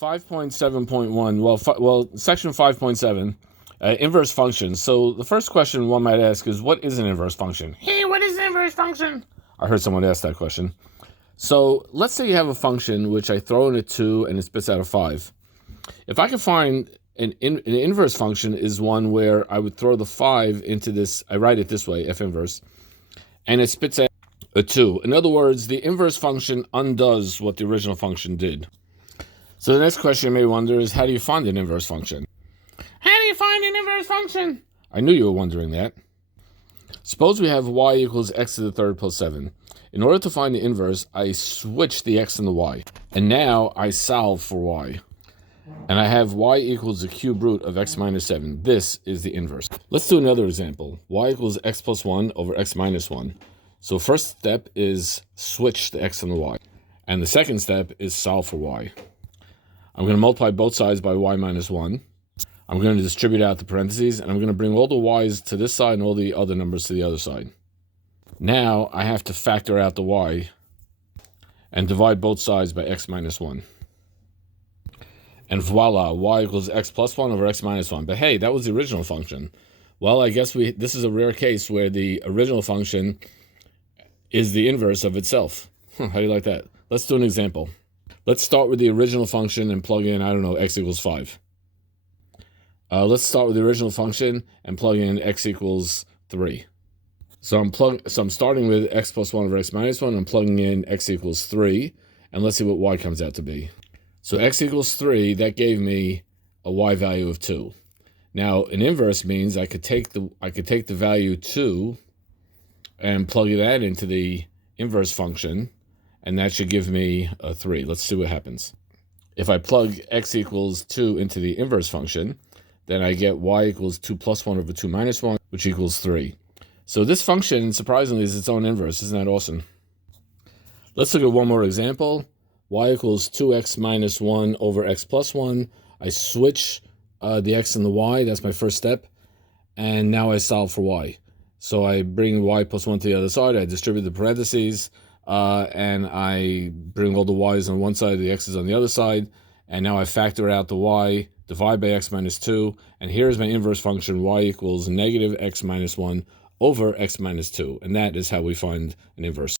5.7.1, section 5.7, inverse functions. So the first question one might ask is, what is an inverse function? Hey, what is an inverse function? I heard someone ask that question. So let's say you have a function which I throw in a 2 and it spits out a 5. If I can find an inverse function is one where I would throw the 5 into this, I write it this way, f inverse, and it spits out a 2. In other words, the inverse function undoes what the original function did. So the next question you may wonder is, how do you find an inverse function? How do you find an inverse function? I knew you were wondering that. Suppose we have y equals x to the third plus 7. In order to find the inverse, I switch the x and the y. And now I solve for y. And I have y equals the cube root of x minus 7. This is the inverse. Let's do another example. Y equals x plus 1 over x minus 1. So first step is switch the x and the y. And the second step is solve for y. I'm going to multiply both sides by y minus 1. I'm going to distribute out the parentheses, and I'm going to bring all the y's to this side and all the other numbers to the other side. Now I have to factor out the y and divide both sides by x minus 1. And voila, y equals x plus 1 over x minus 1. But hey, that was the original function. Well, I guess this is a rare case where the original function is the inverse of itself. How do you like that? Let's do an example. Let's start with the original function and plug in, x equals 5. Let's start with the original function and plug in x equals 3. So I'm starting with x plus 1 over x minus 1. I'm plugging in x equals 3. And let's see what y comes out to be. So x equals 3, that gave me a y value of 2. Now, an inverse means I could take the value 2 and plug that into the inverse function, and that should give me a 3. Let's see what happens. If I plug x equals 2 into the inverse function, then I get y equals 2 plus 1 over 2 minus 1, which equals 3. So this function, surprisingly, is its own inverse. Isn't that awesome? Let's look at one more example. Y equals 2x minus 1 over x plus 1. I switch the x and the y. That's my first step. And now I solve for y. So I bring y plus 1 to the other side. I distribute the parentheses. And I bring all the y's on one side, the x's on the other side. And now I factor out the y, divide by x minus 2. And here's my inverse function, y equals negative x minus 1 over x minus 2. And that is how we find an inverse.